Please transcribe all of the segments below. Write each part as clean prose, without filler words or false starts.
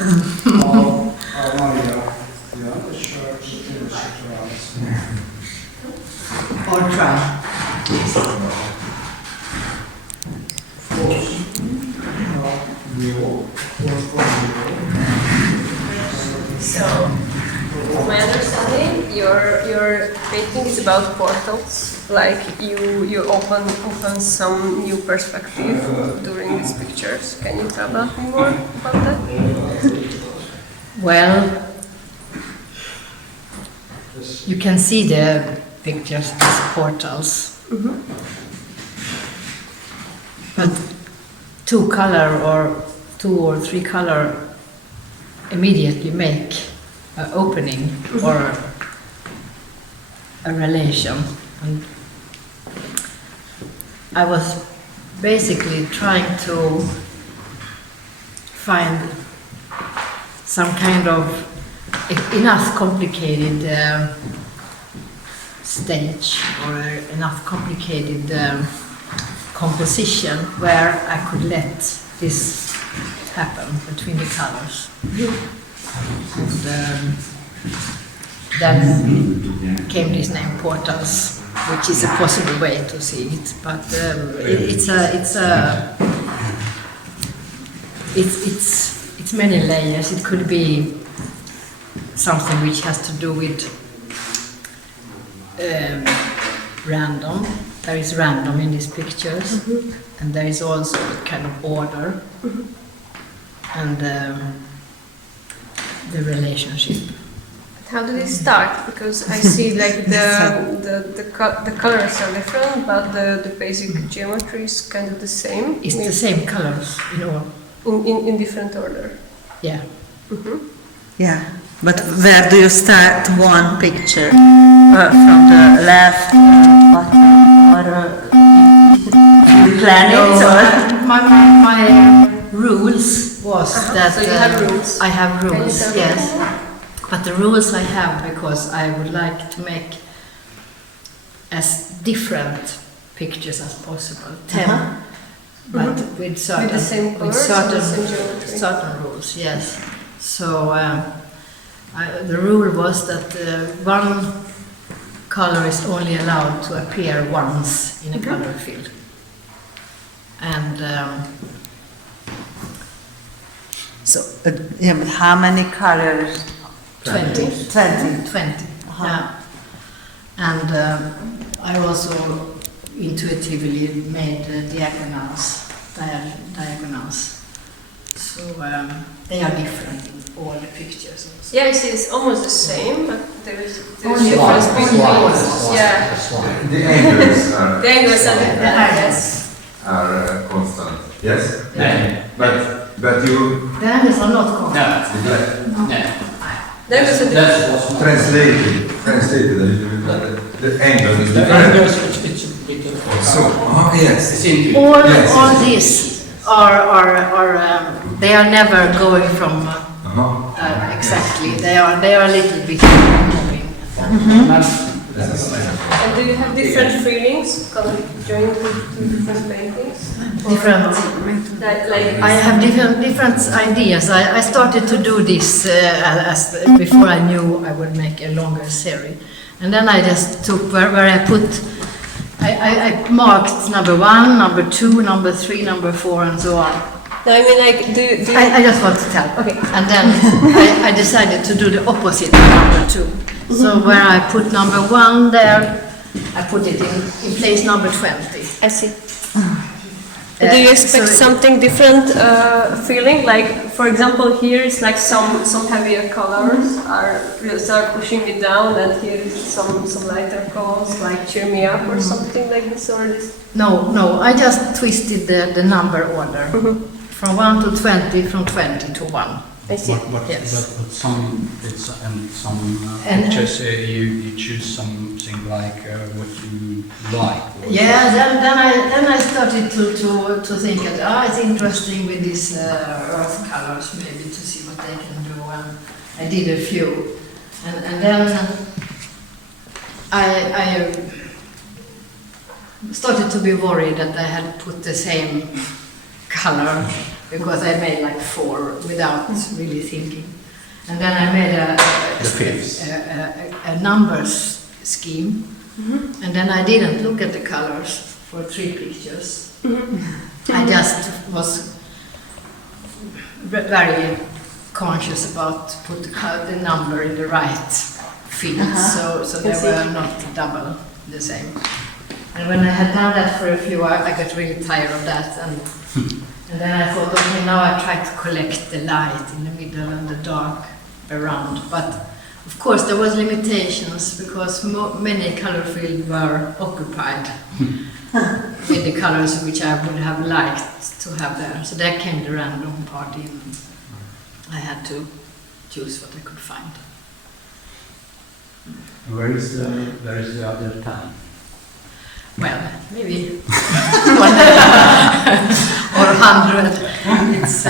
Or try. So, my understanding, your painting is about portals. Like you open some new perspective during these pictures. Can you tell us more about that? Well, you can see the pictures as portals. But two or three color immediately make an opening or a relation. And I was basically trying to find some kind of enough complicated stage or enough complicated composition where I could let this happen between the colors. And then came this name Portals, which is a possible way to see it, but it's many layers. It could be something which has to do with random. There is random in these pictures, and there is also a kind of order and the relationship. How did it start? Because I see like the colors are different, but the basic geometry is kind of the same. It's the same colors in all. In different order. Yeah. Yeah, but where do you start one picture? From the left, bottom, or you plan it? Or? My rules was that so you have rules. I have rules, yes. But the rules I have because I would like to make as different pictures as possible. 10, but with certain, with the same colors, certain rules, yes. So the rule was that one color is only allowed to appear once in a color field. And so, yeah, but how many colors? 20. 20. Yeah. And I also intuitively made diagonals. So they are different in all the pictures. Also. Yeah, I see it's almost the same, but there's Only difference one. between Yeah. The angles are, The angles are different, yes. are constant. Yes? No. But you The angles are not constant. No. The angles are different. translated a little bit, but the angle is The different. angles, it's a bit of So, yes. it's into All Yes. these are they are never going from exactly. They are a little bit moving. And do you have different feelings during the different paintings? Different. Like I have different ideas. I started to do this as before I knew I would make a longer series, and then I just took where I put. I marked number 1, number 2, number 3, number 4, and so on. No, I mean like do you I just want to tell. Okay. And then I decided to do the opposite of number 2. So where I put number 1 there, I put it in place number 20. I see. Do you expect something different feeling? Like, for example, here it's like some heavier colors are pushing me down, and here is some lighter colors like cheer me up or something like this, or this. No, I just twisted the number order from 1 to 20, from 20 to 1. I see. But some And- pictures you choose something like what you like. Yeah, then I started to think that it's interesting with these earth colors, maybe to see what they can do. And I did a few, and then I started to be worried that I had put the same color because I made like 4 without really thinking. And then I made a numbers scheme, and then I didn't look at the colors for 3 pictures. I just was very conscious about put the number in the right field, so they were not double the same. And when I had done that for a few, I got really tired of that, and then I thought, okay, now I try to collect the light in the middle and the dark around. But of course there was limitations because many color fields were occupied with the colors which I would have liked to have there. So there came the random part in. I had to choose what I could find. Where is the other town? Well, maybe 100 or 100. It's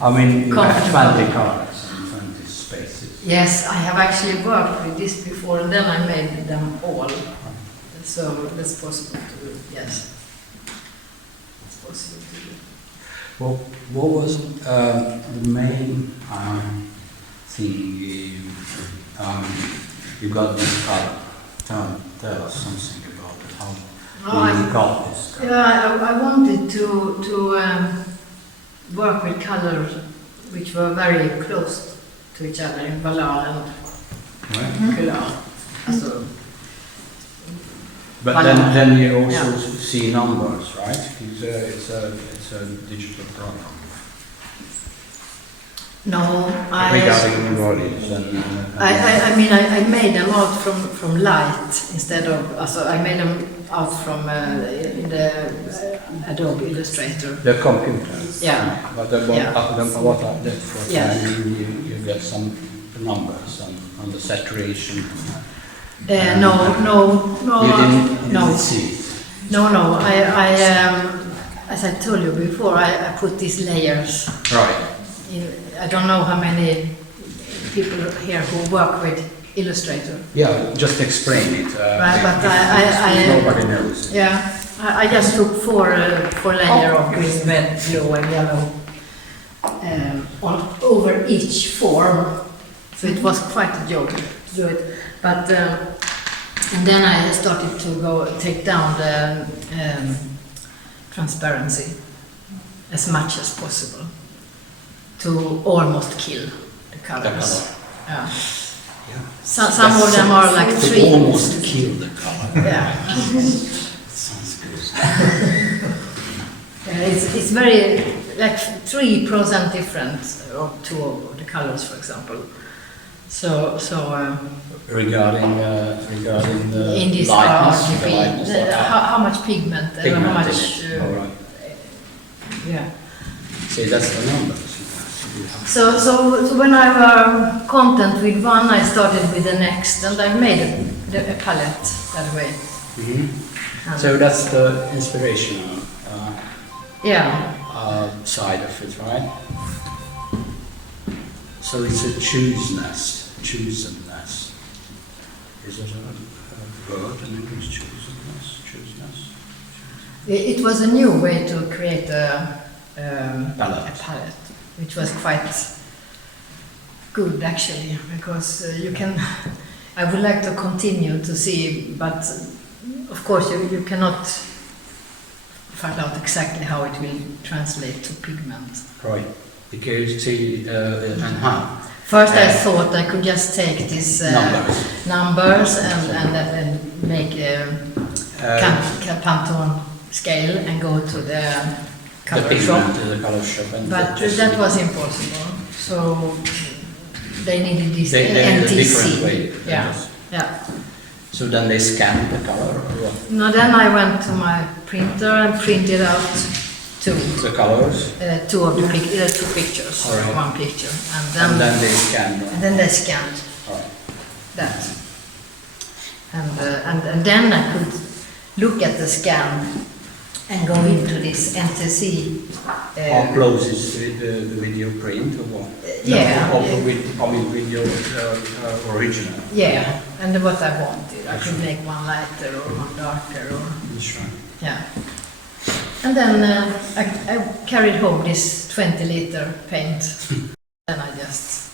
I mean, you have comfortable. 20 cars and 20 spaces. Yes, I have actually worked with this before, and then I made them all. So that's possible to do. Yes, it's possible to do. Well, what was the main thing you got this color? Tell us something about it. How you got this color? Yeah, I wanted to work with colors which were very close to each other in Valal and Kulal. So, But then you also see numbers, right? It's a digital program. no, Regarding bodies and I mean, I made them out from light instead of, also I made them out from in the Adobe Illustrator. the computer. Yeah. But what are that for? Yeah. You get some numbers on the saturation. No, You didn't see it. No, as I told you before, I put these layers. Right. I don't know how many people here who work with Illustrator. Yeah, just explain it. Right, but nobody knows. Yeah, I just took four layers of green, red, blue, and yellow over each form. So it was quite a job to do it. But and then I started to take down the transparency as much as possible to almost kill the colors. Yeah. Some of them are like To 3. almost kill the color. Yeah. Sounds good. It's very like 3% different of 2 of the colors, for example. So Regarding the in this lightness, RGB, the lightness, how much pigment, and how pigment much, in it. All right. yeah. See, that's the numbers. So when I were content with one, I started with the next, and I made a palette that way. And So that's the inspirational yeah, side of it, right? So it's a choosenness. Is it a word in English? Chooseness. it was a new way to create a Palette. which was quite good actually, because you can. I would like to continue to see, but of course you cannot find out exactly how it will translate to pigment. Right. Because see, and how? First I thought I could just take these numbers and make a Pantone scale and go to the color shop. The color shop. And But that was impossible. So they needed this They NTC. a different way. Yeah. Yeah. So then they scanned the color or what? No, then I went to my printer and printed out 2. The colors. 2 of the 2 pictures, All right. 1 picture, And then they scanned them. and then they scanned All right. that, and then I could look at the scan and go into this NTC. How close is the video print or what? Yeah. Video original. Yeah, and what I wanted, I could make one lighter or one darker, or That's right. yeah. And then I carried home this 20-liter paint. Then I just...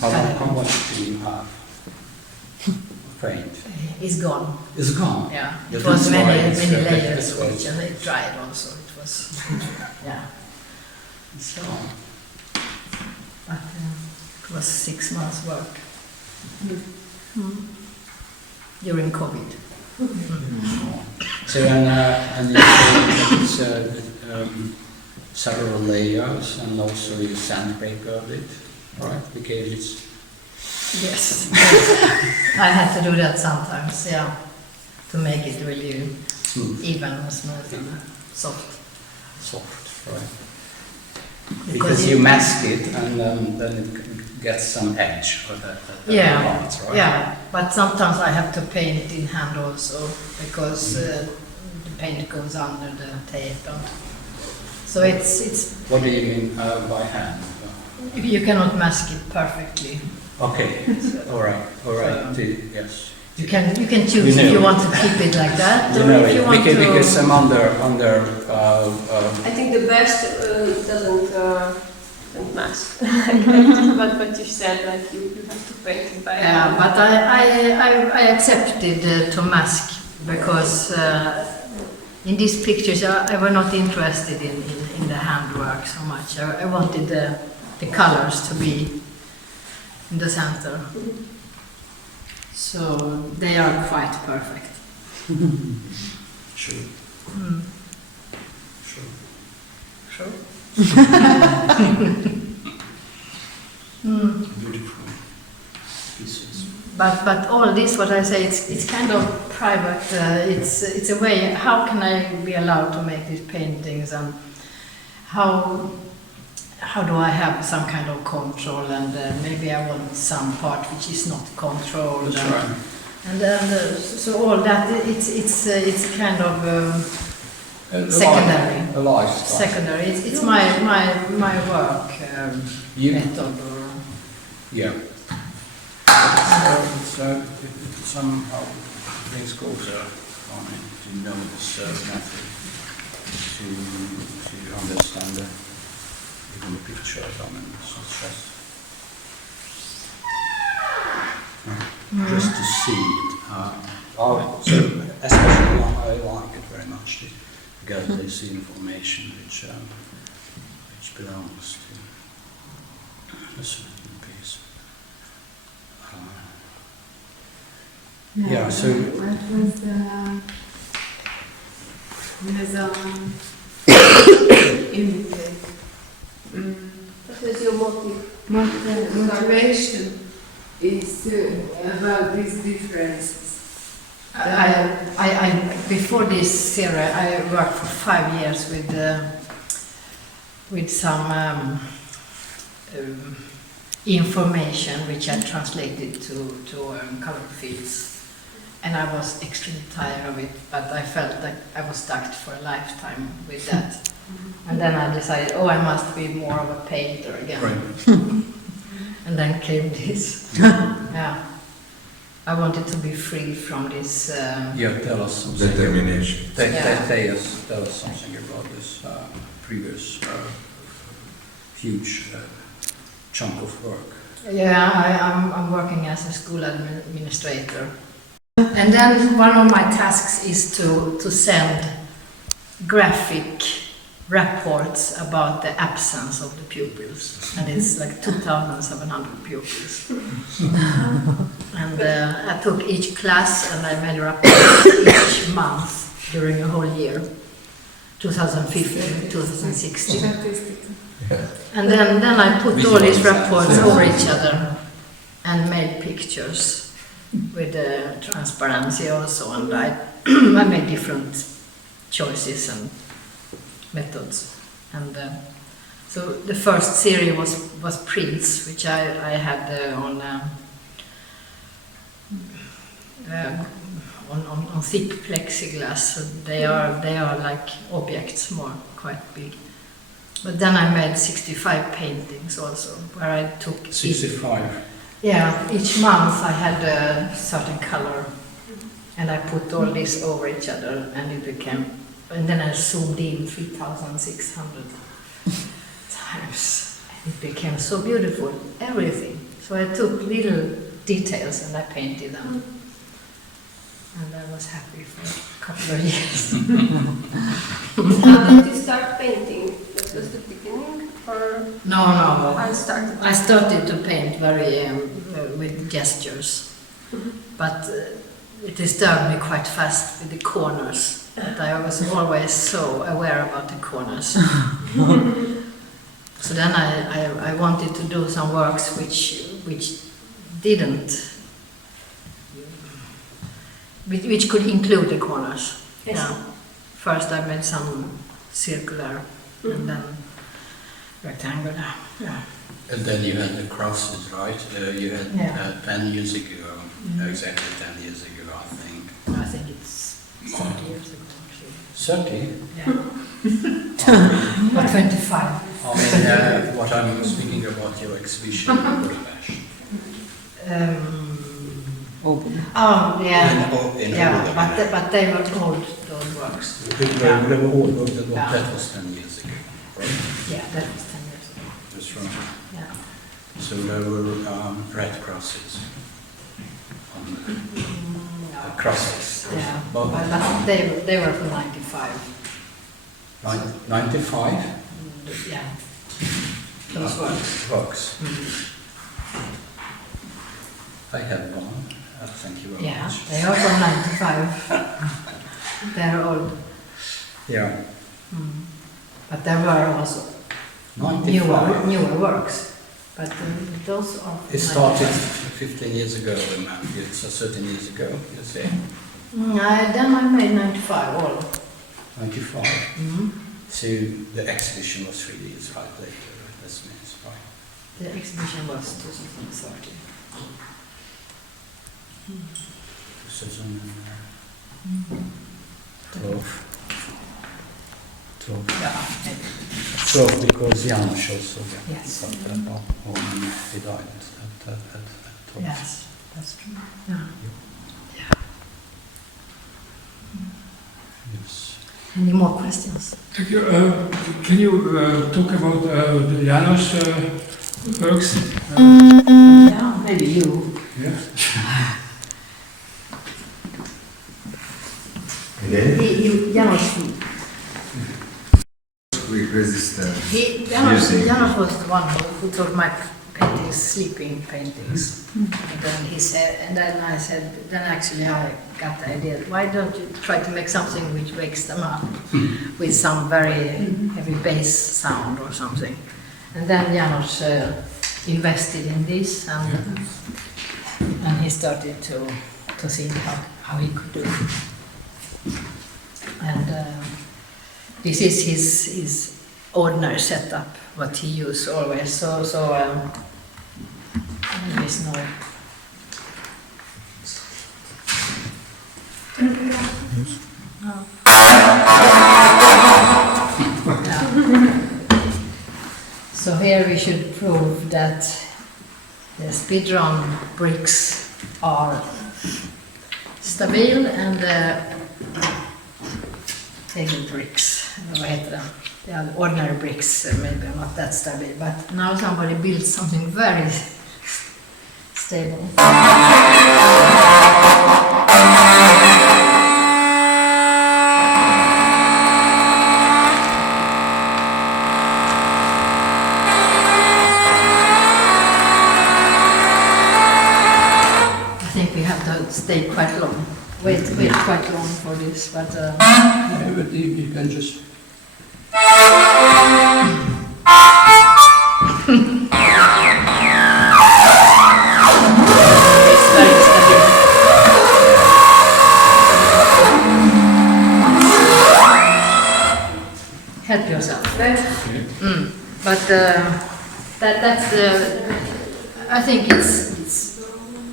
How much do you have? Paint? It's gone. It's gone? Yeah. Yeah, It was that's why many it's, layers, that's why which, and it dried also. It was... yeah. So... But it was 6 months' work. During COVID. So, and you say that it's several layers, and also you sandpaper a bit, right? Because it's... Yes. I had to do that sometimes, yeah. To make it really smooth. even and smooth and soft. Soft, right? Because you mask it, and then it gets some edge for that part, right? Yeah, but sometimes I have to paint in hand also, because the paint goes under the tape. So it's... What do you mean by hand? You cannot mask it perfectly. Okay, all right, yes. You can choose if you want to keep it like that, or if you want to... Because I'm under I think the best doesn't mask. But what you said, like you have to paint it by hand. Yeah, but I accepted to mask, because in these pictures I was not interested in the handwork so much. I wanted the colors to be in the center. So they are quite perfect. Sure. Sure. Beautiful pieces. But all this, what I say, it's kind of private. It's a way. How can I be allowed to make these paintings, and how do I have some kind of control? And maybe I want some part which is not controlled. That's right. And then so all that it's kind of secondary. A lifestyle. Secondary. It's my work method. Or Yeah. So it somehow things go on to know this method, to understand even the picture of them, and such as just to see it. So especially I like it very much to get this information which belongs to a certain piece. Yeah, so what was the imitate? What is your motive? Motivation is about these differences. I before this series, I worked for 5 years with some information which I translated to color fields, and I was extremely tired of it. But I felt like I was stuck for a lifetime with that, and then I decided, I must be more of a painter again. right. And then came this. Yeah. I wanted to be free from this. Yeah, tell us something. Determination. Tell us something about this previous huge chunk of work. Yeah, I'm working as a school administrator. And then one of my tasks is to send graphic reports about the absence of the pupils. And it's like 2,700 pupils. And I took each class and I made a report each month during a whole year, 2015, 2016. And then I put all these reports over each other and made pictures with transparency also, and I made different choices and methods. And so the first series was prints, which I had on thick plexiglass. So they are like objects, quite big. But then I made 65 paintings also, where I took 65. each month I had a certain color, and I put all this over each other, and it became and then I zoomed in 3,600 times. It became so beautiful, everything. So I took little details and I painted them. And I was happy for a couple of years. How did you start painting? That was the beginning? Or No. I started? I started to paint very with gestures, but it disturbed me quite fast with the corners. But I was always so aware about the corners. So then I wanted to do some works which could include the corners. Yes. Yeah. First I made some circular and then rectangular. Yeah. And then you had the crosses, right? You had Yeah. 10 years ago, exactly 10 years ago, I think. I think it's 30 years ago. Actually. 30? Yeah. Or 25. I mean, what I'm speaking about your exhibition in Budapest. Oh yeah, In yeah, Budapest. but they were old, those works. They were all works that Yeah. that was 10 years ago, right? Yeah, that was 10 years ago. That's right. Yeah. So there were red crosses on the crosses. Yeah, But but they were from 95. 95 Yeah, those works. works. I had one. Thank you very Yeah, much. they are from 95. They're old. Yeah. But there were also 95. newer works. But those are from It started 95. 15 years ago, remember? It's 13 years ago, you say? Then I made 95 all. 95. Mm-hmm. So the exhibition was 3 years right later, that means, right? The exhibition was 2030. 2012. 12. Yeah, maybe. 12 because János also Yes. got that home and he died at 12. Yes, that's true. Yeah. Yes. Any more questions? Thank you. Can you talk about the János works? Yeah, maybe you. Yeah. Janos, Resistant. Janos was the one who took my paintings, sleeping paintings. And then I said, then actually I got the idea, why don't you try to make something which wakes them up with some very heavy bass sound or something. And then Janos invested in this and he started to think how he could do it. And this is his ordinary setup, what he used always. So there is no. Yeah. So here we should prove that the speedrun bricks are stabil and the table bricks, vad heter det? The ordinary bricks maybe are not that stable, but now somebody built something very stable. I think we have to stay quite long. Wait quite long for this, but Yeah, but you can just... it's very stabil. Help yourself. But that's I think it's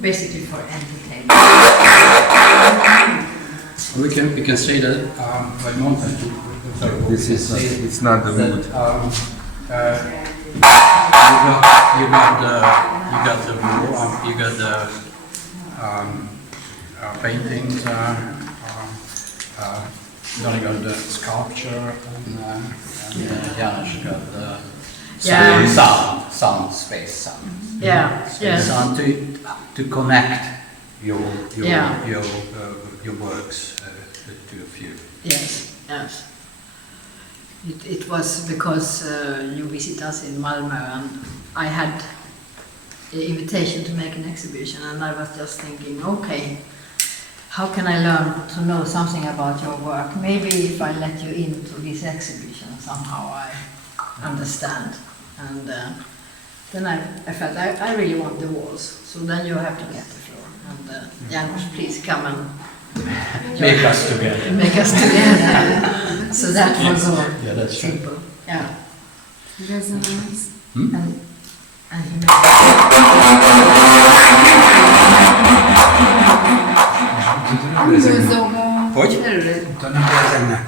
basically for entertainment. We can say that by mountain. This is not, it's not the wood. You got the wall, you got the paintings, Dóra got the sculpture, and Janesch got the Yeah. sound space sound. Yeah, yes. So to connect your Yeah. your works to a few. Yes, yes. It was because you visit us in Malmö and I had the invitation to make an exhibition and I was just thinking, okay, how can I learn to know something about your work? Maybe if I let you into this exhibition, somehow I understand. And then I felt I really want the walls, so then you have to get the floor. And János, please come and Make us together. make us together. So that was all Yeah, that's right. simple. Yeah. Resonance. And he made Mozog a Hogy? terület. Nem vezenne.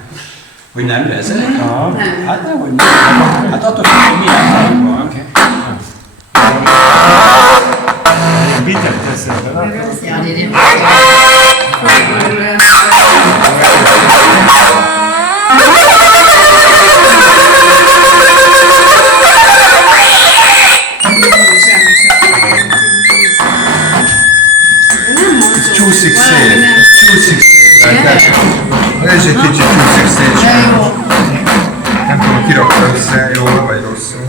Hogy nem vezet? Nem. Hát nem, hogy hát attól függ, hogy milyen hang van. Péter teszel bele. Ja, det är det. Csúszik szét. Csúszik szét. Ez egy kicsit csúszik szét. Nem tudom, kirakta össze jól vagy rosszul.